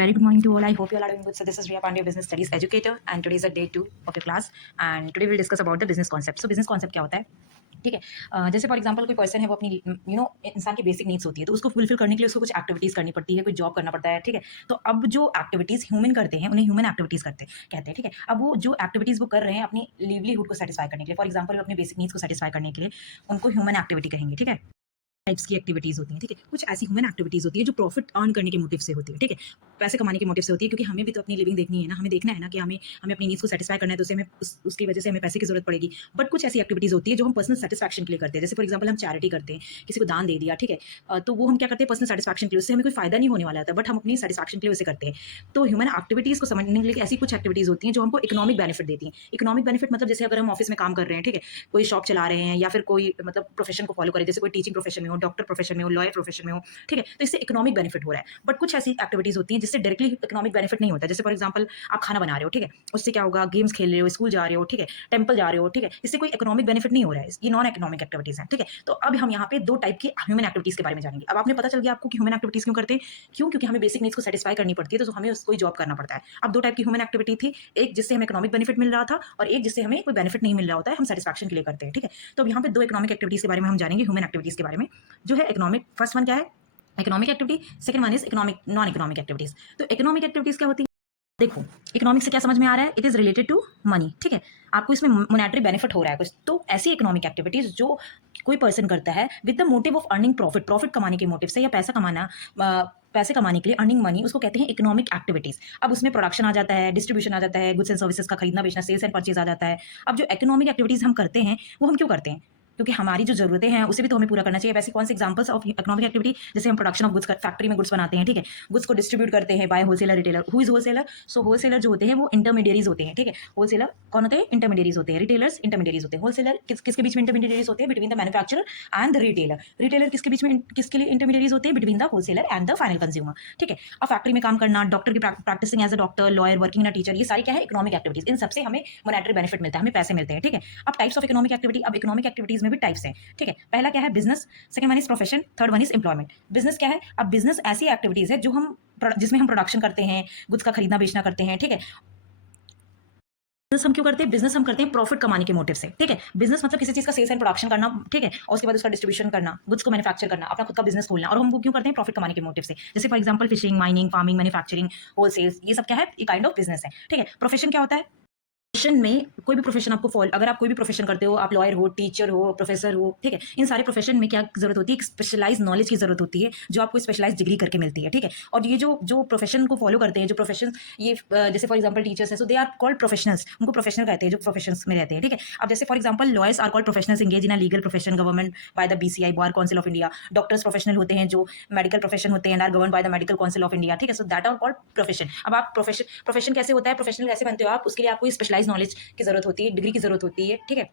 Very good morning to all. I hope you all are doing good. So this is Riya Pandey, business studies educator, and today is the day 2 of your class. And today we'll discuss about the business concept. So business concept क्या होता है? ठीक है, जैसे for example कोई person है, वो अपनी इंसान की बेसिक नीड्स होती है, तो उसको फुलफिल करने के लिए उसको कुछ एक्टिविटीज़ करनी पड़ती है, कोई जॉब करना पड़ता है, ठीक है। तो अब जो एक्टिविटीज़ ह्यूमन करते हैं उन्हें ह्यूमन एक्टिविटीज़ कहते हैं, ठीक है। अब वो जो एक्टिविटीज़ वो कर रहे हैं अपनी लिवलीहुड को सेटिस्फाई करने के लिए, फॉर एग्जाम्पल अपनी बेसिक नीड्स को सेटिस्फाई करने के लिए, उनको ह्यूमन एक्टिविटी कहेंगे, ठीक है। टाइप्स की एक्टिविटीज़ होती हैं, ठीक है। कुछ ऐसी ह्यूमन एक्टिविटीज़ होती है जो प्रॉफिट अर्न करने के मोटिव से होती है, ठीक है। पैसे कमाने के मोटिव से होती है, क्योंकि हमें भी तो अपनी लिविंग देखनी है ना, हमें देखना है ना कि हमें हमें अपनी नीड्स को सेटिस्फाई करना है, तो उससे हमें उसकी वजह से हमें पैसे की जरूरत पड़ेगी। बट कुछ ऐसी एक्टिविटीज़ होती है जो हम पर्सनल सेटिस्फैक्शन के लिए करते हैं, जैसे फॉर एग्जाम्पल हम चैरिटी करते हैं, किसी को दान दे दिया, ठीक है। तो वो हम क्या करते हैं, पर्सनल सेटिस्फैक्शन के लिए, उससे हमें कोई फायदा नहीं होने वाला था, बट हम अपनी सेटिस्फैक्शन के लिए उसे करते हैं। तो ह्यूमन एक्टिविटीज़ को समझने के लिए ऐसी कुछ एक्टिविटीज़ होती हैं जो हमको इकोनॉमिक बेनिफिट देती हैं। इकोनॉमिक बेनिफिट मतलब जैसे अगर हम ऑफिस में काम कर रहे हैं, ठीक है, कोई शॉप चला रहे हैं, या फिर कोई मतलब प्रोफेशन को फॉलो करें, जैसे कोई टीचिंग प्रोफेशन में हो, डॉक्टर प्रोफेशन में हो, लॉयर प्रोफेशन में हो, ठीक है। तो इससे इकोनॉमिक बेनिफिट हो रहा है। बट कुछ ऐसी एक्टिविटीज़ होती हैं जिससे डायरेक्टली इकोनॉमिक बेनिफिट नहीं होता। जैसे फॉर एग्जाम्पल आप खाना बना रहे हो, ठीक है, उससे क्या होगा, गेम्स खेल रहे हो, स्कूल जा रहे हो, ठीक है, टेम्पल जा रहे हो, ठीक है, इससे कोई इकोनॉमिक बेनिफिट नहीं हो रहा है। ये नॉन इकोनॉमिक एक्टिविटीज़ हैं, ठीक है। तो अब हम यहाँ पे 2 टाइप की ह्यूमन एक्टिविटीज़ के बारे में जानेंगे। अब आपने पता चल गया आपको कि ह्यूमन एक्टिविटीज़ क्यों करते हैं, क्यों? क्योंकि हमें बेसिक नीड्स को सेटिस्फाई करनी पड़ती है, तो हमें कोई जॉब करना पड़ता है। अब 2 टाइप की ह्यूमन एक्टिविटी थी, एक जिससे हमें इकोनॉमिक बेनिफिट मिल रहा था, और एक जिससे हमें कोई बेनिफिट नहीं मिल रहा होता है, हम सेटिस्फैक्शन के लिए करते हैं, ठीक है। तो अब यहाँ पे 2 इकोनॉमिक एक्टिविटीज़ के बारे में हम जानेंगे, ह्यूमन एक्टिविटीज़ के बारे में। जो है इकोनॉमिक, फर्स्ट वन क्या है, economic activity, second one is economic non economic activities. तो इकोनॉमिक एक्टिविटीज क्या होती है, देखो, इकोनॉमिक से क्या समझ में आ रहा है, it is related to money, ठीक है। आपको इसमें मोनेटरी बेनिफिट हो रहा है कुछ, तो ऐसी इकोनॉमिक एक्टिविटीज जो कोई पर्सन करता है with the motive of earning profit, profit कमाने के मोटिव से, या पैसा कमाना, पैसे कमाने के लिए, अर्निंग मनी, उसको कहते हैं इकोनॉमिक एक्टिविटीज। अब उसमें प्रोडक्शन आ जाता है, डिस्ट्रीब्यूशन आ जाता है, गुड्स एंड सर्विसेज का खरीदना बेचना, सेल्स एंड परचेज आ जाता है। अब जो इकोनॉमिक एक्टिविटीज हम करते हैं वो हम क्यों करते हैं, क्योंकि हमारी जो जरूरतें हैं उसे भी तो हमें पूरा करना चाहिए। वैसे कौन से एग्जांपल्स ऑफ इकोनॉमिक एक्टिविटी, जैसे हम प्रोडक्शन ऑफ गुड्स, फैक्ट्री में गुड्स बनाते हैं, ठीक है, गुड्स को डिस्ट्रीब्यूट करते हैं by wholesaler, retailer. Who is wholesaler? So wholesaler जो होते हैं वो इंटरमीडियरीज होते हैं, ठीक है। होलसेलर कौन होते हैं? इंटरमीडियरीज होते हैं। रिटेलर्स इंटरमीडियरीज होते हैं। होलसेलर किसके बीच में इंटरमीडियरीज होते हैं? Between the manufacturer and the retailer. Retailer किसके बीच में, किसके लिए इंटरमीडियरीज होते हैं? Between the wholesaler and the final consumer, ठीक है। अब फैक्ट्री में काम करना, डॉक्टर की practising as a doctor, lawyer, working in a teacher, ये सारी क्या है, इकोनॉमिक एक्टिविटीज। इन सबसे हमें मॉनेटरी बेनिफिट मिलता है, हमें पैसे मिलते हैं, ठीक है। अब टाइप्स ऑफ इकोनॉमिक एक्टिविटी, अब इकोनॉमिक एक्टिविटीज में भी टाइप्स हैं, ठीक है। पहला क्या है, business, second one is profession, third one is employment. Business क्या है, अब बिजनेस ऐसी एक्टिविटीज है जो हम जिसमें हम प्रोडक्शन करते हैं, गुड्स का खरीदना बेचना करते हैं, ठीक है। बिजनेस हम क्यों करते हैं, बिजनेस हम करते हैं प्रॉफिट कमाने के मोटिव से, ठीक है। बिजनेस मतलब किसी चीज का सेल्स एंड प्रोडक्शन करना, ठीक है, और उसके बाद उसका डिस्ट्रीब्यूशन करना, गुड्स को मैन्युफैक्चर करना, अपना खुद का बिजनेस खोलना, और हम वो क्यों करते हैं, प्रॉफिट कमाने के मोटिव से। जैसे for example fishing, mining, farming, manufacturing, wholesales, ये सब क्या है, ये काइंड ऑफ बिजनेस है, ठीक है। प्रोफेशन क्या होता है, प्रोफेशन में कोई भी प्रोफेशन आपको फॉलो, अगर आप कोई भी प्रोफेशन करते हो, आप लॉयर हो, टीचर हो, प्रोफेसर हो, ठीक है, इन सारे प्रोफेशन में क्या जरूरत होती है, एक स्पेशलाइज नॉलेज की जरूरत होती है, जो आपको स्पेशलाइज डिग्री करके मिलती है, ठीक है। और ये जो जो प्रोफेशन को फॉलो करते हैं, जो प्रोफेशन, ये जैसे फॉर एग्जांपल टीचर्स है, सो दे आर कॉल्ड प्रोफेशनल्स, उनको प्रोफेशनल कहते हैं जो प्रोफेशन में रहते हैं, ठीक है। अब जैसे for example lawyers are called professionals engage in a legal profession government by the BCI, bar council of India. Doctors professional होते हैं जो मेडिकल प्रोफेशन होते हैं, are govern by the medical council of India, ठीक है। So that are called profession. अब आप profession कैसे होता है, प्रोफेशनल कैसे बनते हो आप, उसके लिए आपको स्पेशलाइज नॉलेज की जरूरत होती है, डिग्री की जरूरत होती है, ठीक है।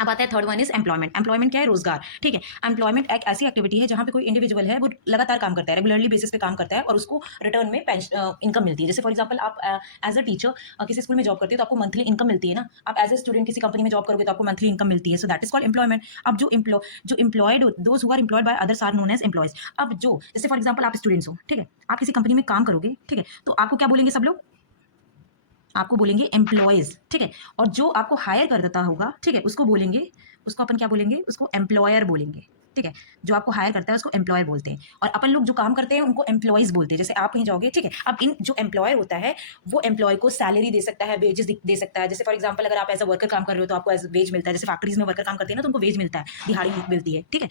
अब आता है third one is employment. Employment क्या है, रोजगार, ठीक है। एम्प्लॉयमेंट एक ऐसी एक्टिविटी है जहां पे कोई इंडिविजुअल है, वो लगातार काम करता है, रेगुलरली बेसिस पे काम करता है, और उसको रिटर्न में इनकम मिलती है। जैसे फॉर एग्जांपल आप एज अ टीचर किसी स्कूल में जॉब करते हो तो आपको मंथली इनकम मिलती है ना। आप एज अ स्टूडेंट किसी कंपनी में जॉब करोगे तो आपको मंथली इनकम मिलती है, so that is called employment. अब जो employed, those who are employed by others are known as employees. अब जो जैसे फॉर एग्जांपल आप स्टूडेंट्स हो, ठीक है, आप किसी कंपनी में काम करोगे, ठीक है, तो आपको क्या बोलेंगे सब लोग, आपको बोलेंगे एम्प्लॉयज, ठीक है। और जो आपको हायर कर देता होगा, ठीक है, उसको बोलेंगे, उसको अपन क्या बोलेंगे, उसको एम्प्लॉयर बोलेंगे, ठीक है। जो आपको हायर करता है उसको एम्प्लॉयर बोलते हैं, और अपन लोग जो काम करते हैं उनको एम्प्लॉयज बोलते हैं। जैसे आप कहीं जाओगे, ठीक है, अब इन जो एम्प्लॉयर होता है वो एम्प्लॉय को सैलरी दे सकता है, वेजेस दे सकता है। जैसे फॉर एग्जांपल अगर आप एज अ वर्कर काम कर रहे हो तो आपको एज वेज मिलता है। जैसे फैक्ट्रीज में वर्कर काम करते हैं ना, तो उनको वेज मिलता है, दिहाड़ी मिलती है, ठीक है।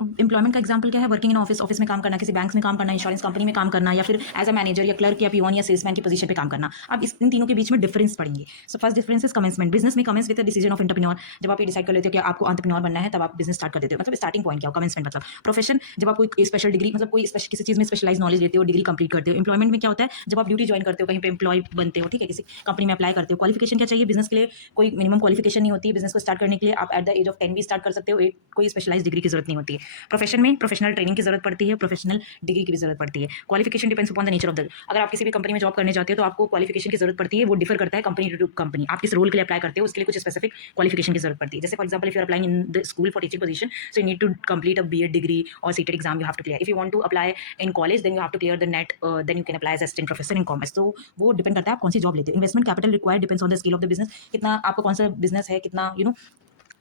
एम्प्लॉयमेंट का एग्जांपल क्या है, वर्किंग इन ऑफिस, ऑफिस में काम करना, किसी बैंक में काम करना, इंश्योरेंस कंपनी में काम करना, या फिर एज अ मैनेजर या क्लर्क या पियोन या सेल्समैन की पोजीशन पे काम करना। अब इन तीनों के बीच में डिफरेंस पढ़ेंगे। So first difference is commencement. Business में commence with the decision of entrepreneur. जब आप ये डिसाइड कर लेते हो कि आपको एंटरप्रेन्योर बनना है, तब आप बिजनेस स्टार्ट कर देते हो, मतलब स्टार्टिंग पॉइंट क्या हो, कमेंसमेंट मतलब। प्रोफेशन, जब आप कोई स्पेशल डिग्री, मतलब कोई किसी चीज में स्पेशलाइज नॉलेज लेते हो, डिग्री कंप्लीट करते हो। एम्प्लॉयमेंट में क्या होता है, जब आप ड्यूटी ज्वाइन करते हो, कहीं पे एम्प्लॉय बनते हो, ठीक है, किसी कंपनी में अप्लाई करते हो। क्वालिफिकेशन क्या चाहिए बिजनेस के लिए, कोई मिनिमम क्वालिफिकेशन नहीं होती है बिजनेस को स्टार्ट करने के लिए। आप एट द एज ऑफ 10 भी स्टार्ट कर सकते हो, कोई स्पेशलाइज डिग्री की जरूरत नहीं होती है। प्रोफेशन में प्रोफेशनल ट्रेनिंग की जरूरत पड़ती है, प्रोफेशनल डिग्री की भी जरूरत पड़ती है। Qualification depends upon the nature of the, अगर आप किसी भी कंपनी में जॉब करने जाते हो तो आपको क्वालिफिकेशन की जरूरत पड़ती है, वो डिफर करता है कंपनी टू कंपनी। आप किस रोल के लिए अप्लाई करते हो उसके लिए कुछ स्पेसिफिक क्वालिफिकेशन की जरूरत पड़ती है। जैसे for example if you are applying in the school for teaching position, so you need to complete a BEd degree और CTET exam you have to clear. If you want to apply in college then you have to clear the NET, then you can apply as assistant professor in commerce. तो वो depend करता है आप कौन सी job लेते हो। Investment capital required depends on the scale of the business, कितना आपको कौन सा बिजनेस है, कितना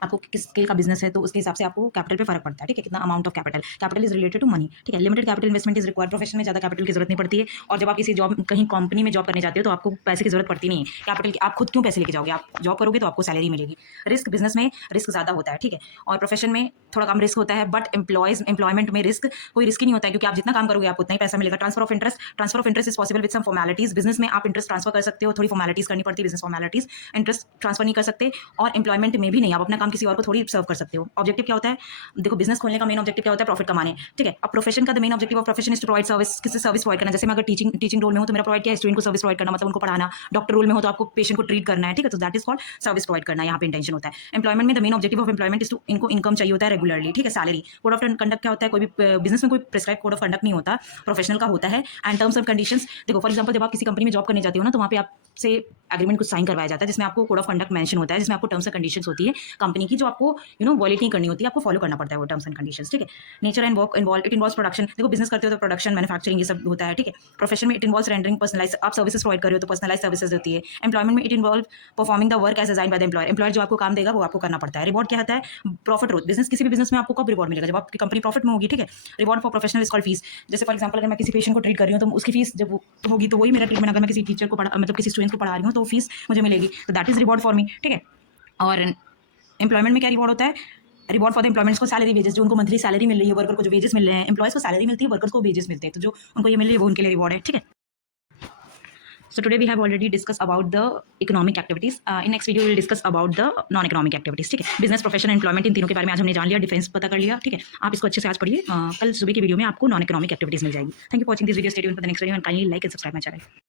आपको किस स्केल का बिजनेस है, तो उसके हिसाब से आपको कैपिटल पे फर्क पड़ता है। ठीक है, कितना amount of capital, capital is related to money. ठीक है, limited capital investment is required, profession में ज़्यादा कैपिटल की जरूरत नहीं पड़ती है। और जब आप किसी जॉब कहीं कंपनी में जॉब करने जाते हो तो आपको पैसे की जरूरत पड़ती नहीं है कैपिटल की। आप खुद क्यों पैसे लेके जाओगे, आप जॉब करोगे तो आपको सैलरी मिलेगी। रिस्क बिजनेस में रिस्क ज़्यादा होता है, ठीक है, और प्रोफेशन में थोड़ा कम रिस्क होता है। बट एम्प्लॉयमेंट में रिस्क कोई रिस्क ही नहीं होता है, क्योंकि आप जितना काम करोगे आपको उतना ही पैसा मिलेगा। Transfer of interest is possible with some formalities. Business में आप इंटरेस्ट ट्रांसफर कर सकते हो, थोड़ी फॉर्मेलिटीज करनी पड़ती है, बिजनेस फॉर्मेलिटीज। इंटरेस्ट ट्रांसफर नहीं कर सकते, और एम्प्लॉयमेंट में भी नहीं, आप अपना काम किसी और को थोड़ी सर्व कर सकते हो। ऑब्जेक्टिव क्या होता है, देखो बिजनेस खोलने का मेन ऑब्जेक्टिव क्या होता है, प्रॉफिट कमाने। ठीक है, अब प्रोफेशन का the main objective of profession is to provide service, किसी सर्विस प्रोवाइड करना। जैसे मैं अगर टीचिंग रोल में हूं तो मेरा प्रोवाइड क्या है, स्टूडेंट को सर्विस प्रोवाइड करना, मतलब उनको पढ़ाना। डॉक्टर रोल में हो तो आपको पेशेंट को ट्रीट करना है। ठीक है, तो that is called service provide करना, यहाँ पे इंटेंशन होता है। एम्प्लॉयमेंट में the main objective of employment is to, इनको इनकम चाहिए होता है रेगुलरली। ठीक है, सैलरी। कोड ऑफ कंडक्ट क्या होता है, कोई भी बिजनेस में कोई प्रिस्क्राइब कोड ऑफ कंडक्ट नहीं होता, प्रोफेशनल का होता है। एंड टर्म्स एंड कंडीशंस, देखो फॉर एग्जाम्पल जब आप किसी कंपनी में जॉब करने जाते हो ना, तो वहाँ पे आपसे एग्रीमेंट कुछ साइन करवाया जाता है, जिसमें आपको कोड ऑफ कंडक्ट मेंशन होता है, जिसमें आपको टर्म्स एंड कंडीशंस होती है कंपनी की, जो आपको वॉयलेट नहीं करनी होती है, आपको फॉलो करना पड़ता है वो टर्म्स एंड कंडीशंस। ठीक है, nature and work involve, it involves production. देखो बिजनेस करते हो तो प्रोडक्शन, मैन्युफैक्चरिंग, ये सब होता है। ठीक है, प्रोफेशन में इट इन्वॉल्व्स रेंडरिंग पर्सनलाइज, आप सर्विसेज प्रोवाइड कर रहे हो तो पर्सनलाइज सर्विसेज होती है। एम्प्लॉयमेंट में it involve performing the work as assigned by the employer, employer जो आपको काम देगा वो आपको करना पड़ता है। रिवॉर्ड क्या होता है, प्रॉफिट ग्रोथ। बिजनेस, किसी भी बिजनेस में आपको कब रिवॉर्ड मिलेगा, जब आपकी कंपनी प्रॉफिट में होगी। ठीक है, reward for professional is called fees. जैसे फॉर एग्जाम्पल अगर मैं किसी पेशेंट को ट्रीट कर रही हूँ तो उसकी फीस जब होगी तो वही मेरा ट्रीटमेंट। अगर मैं किसी टीचर को मतलब किसी स्टूडेंट को पढ़ा रही हूँ तो फीस मुझे मिलेगी, तो that is reward for me. ठीक है, और एम्प्लॉयमेंट में क्या रिवॉर्ड होता है, रिवॉर्ड फॉर द एम्प्लॉयमेंट्स को सैलरी वेजेस, जो उनको मंथली सैलरी मिल रही है, वर्कर को जो वेजेस मिल रहे हैं, एम्प्लॉयज को सैलरी मिलती है, वर्कर्स को वेजेस मिलते हैं, तो जो उनको ये मिल रही है वो उनके लिए रिवॉर्ड है। ठीक है, so today we have already discussed about the economic activities. In next video we will discuss about the non economic activities. ठीक है, बिजनेस, प्रोफेशन, एम्प्लॉयमेंट, इन तीनों के बारे में आज हमने जान लिया, डिफरेंस पता कर लिया। ठीक है, आप इसको अच्छे से आज पढ़िए, कल सुबह की वीडियो में आपको नॉन इकोनॉमिक एक्टिविटीज मिल जाएगी। Thank you for watching this video, stay tuned for the next video and kindly like and subscribe my channel.